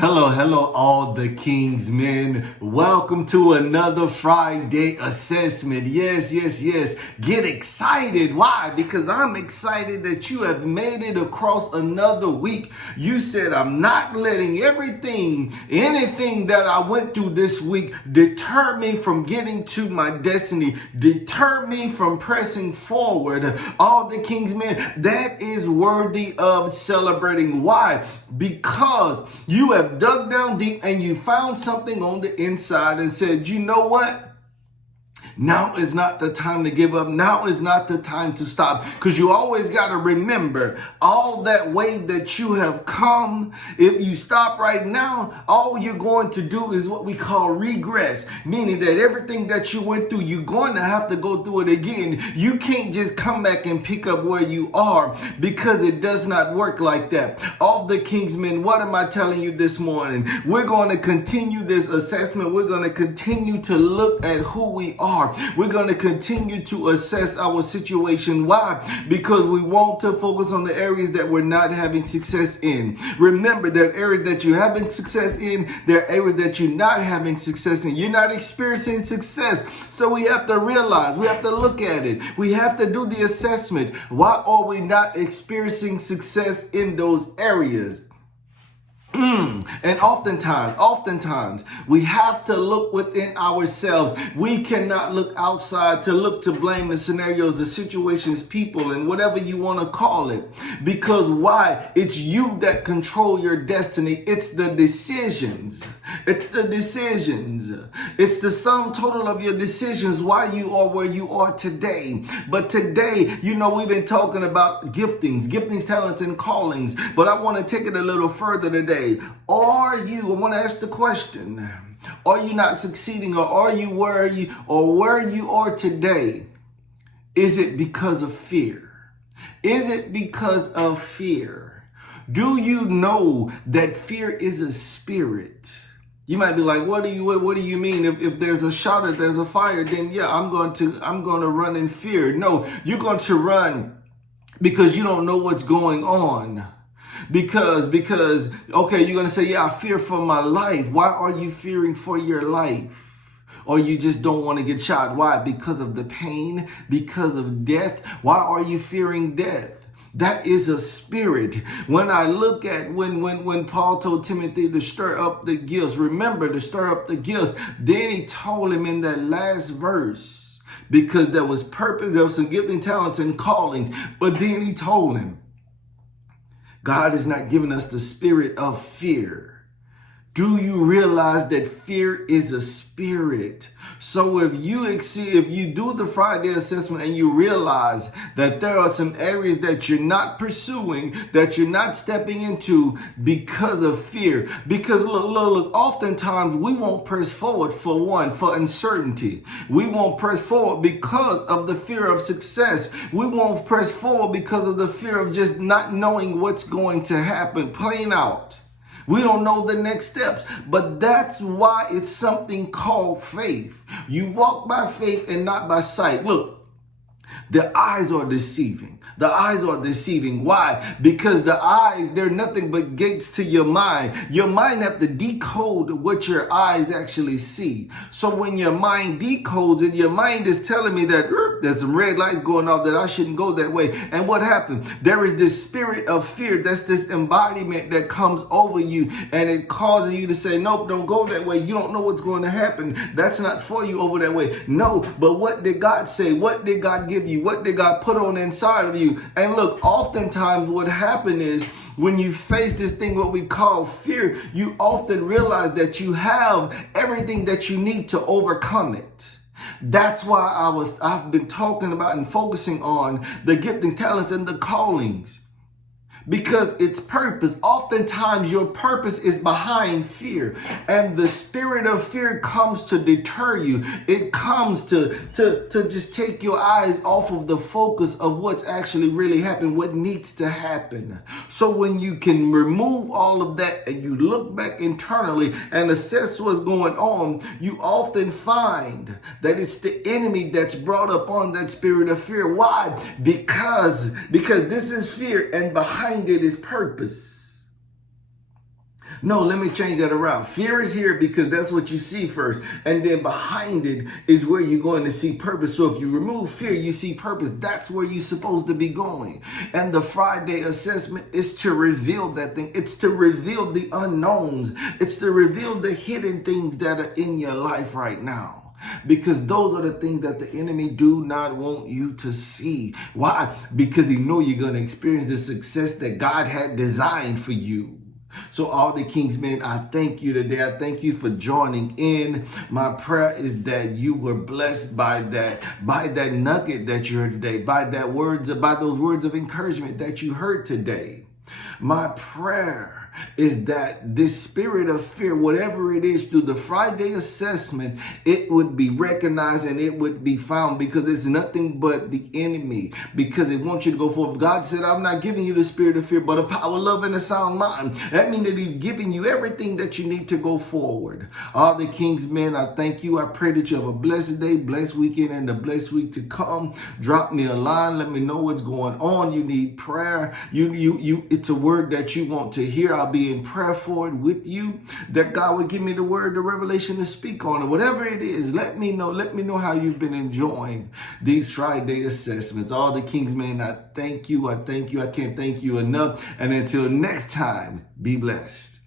Hello, all the King's men. Welcome to another Friday assessment. Yes. Get excited. Why? Because I'm excited that you have made it across another week. You said, I'm not letting anything that I went through this week deter me from getting to my destiny, deter me from pressing forward. All the King's men, that is worthy of celebrating. Why? Because you have dug down deep and you found something on the inside and said, you know what? Now is not the time to give up. Now is not the time to stop. Because you always got to remember all that way that you have come. If you stop right now, all you're going to do is what we call regress. Meaning that everything that you went through, you're going to have to go through it again. You can't just come back and pick up where you are because it does not work like that. All the King's men, what am I telling you this morning? We're going to continue this assessment. We're going to continue to look at who we are. We're going to continue to assess our situation. Why? Because we want to focus on the areas that we're not having success in. Remember that areas that you're having success in, there are areas that you're not having success in. You're not experiencing success. So we have to realize, we have to look at it. We have to do the assessment. Why are we not experiencing success in those areas? And oftentimes, we have to look within ourselves. We cannot look outside to blame the scenarios, the situations, people, and whatever you want to call it. Because why? It's you that control your destiny. It's the decisions. It's the sum total of your decisions why you are where you are today. But today, we've been talking about giftings, talents, and callings. But I want to take it a little further today. I want to ask the question, are you not succeeding, or are you where you are today? Is it because of fear? Is it because of fear? Do you know that fear is a spirit? You might be like, what do you mean? If there's a shot, if there's a fire, then yeah, I'm going to run in fear. No, you're going to run because you don't know what's going on. Because, okay, you're going to say, yeah, I fear for my life. Why are you fearing for your life? Or you just don't want to get shot. Why? Because of the pain, because of death. Why are you fearing death? That is a spirit. When I look at when Paul told Timothy to stir up the gifts, remember to stir up the gifts. Then he told him in that last verse, because there was purpose, there was some gifting, talents, and callings. But then he told him, God has not given us the spirit of fear. Do you realize that fear is a spirit? So if you do the Friday assessment and you realize that there are some areas that you're not pursuing, that you're not stepping into because of fear, because look, oftentimes we won't press forward for uncertainty. We won't press forward because of the fear of success. We won't press forward because of the fear of just not knowing what's going to happen, plain out. We don't know the next steps, but that's why it's something called faith. You walk by faith and not by sight. Look, the eyes are deceiving. The eyes are deceiving. Why? Because the eyes, they're nothing but gates to your mind. Your mind have to decode what your eyes actually see. So when your mind decodes it, your mind is telling me that there's some red lights going off, that I shouldn't go that way. And what happened? There is this spirit of fear. That's this embodiment that comes over you, and it causes you to say, nope, don't go that way. You don't know what's going to happen. That's not for you over that way. No, but what did God say? What did God give you? What did God put on the inside of you? And look, oftentimes what happens is when you face this thing, what we call fear, you often realize that you have everything that you need to overcome it. That's why I've been talking about and focusing on the giftings, talents, and the callings. Because it's purpose. Oftentimes your purpose is behind fear, and the spirit of fear comes to deter you. It comes to just take your eyes off of the focus of what's actually really happened, what needs to happen. So when you can remove all of that and you look back internally and assess what's going on, you often find that it's the enemy that's brought up on that spirit of fear. Why? Because this is fear, and behind it is purpose. No, let me change that around. Fear is here because that's what you see first. And then behind it is where you're going to see purpose. So if you remove fear, you see purpose. That's where you're supposed to be going. And the Friday assessment is to reveal that thing. It's to reveal the unknowns. It's to reveal the hidden things that are in your life right now. Because those are the things that the enemy do not want you to see. Why? Because he know you're going to experience the success that God had designed for you. So all the King's men, I thank you today. I thank you for joining in. My prayer is that you were blessed by that nugget that you heard today, by those words of encouragement that you heard today. My prayer is that this spirit of fear, whatever it is, through the Friday assessment, it would be recognized and it would be found, because it's nothing but the enemy, because it wants you to go forward. God said, I'm not giving you the spirit of fear, but a power, love, and a sound mind. That means that he's giving you everything that you need to go forward. All the King's men, I thank you. I pray that you have a blessed day, blessed weekend, and a blessed week to come. Drop me a line. Let me know what's going on. You need prayer. It's a word that you want to hear. I'll be in prayer for it with you, that God would give me the word, the revelation to speak on it. Whatever it is, let me know. Let me know how you've been enjoying these Friday assessments. All the King's men, I thank you. I thank you. I can't thank you enough. And until next time, be blessed.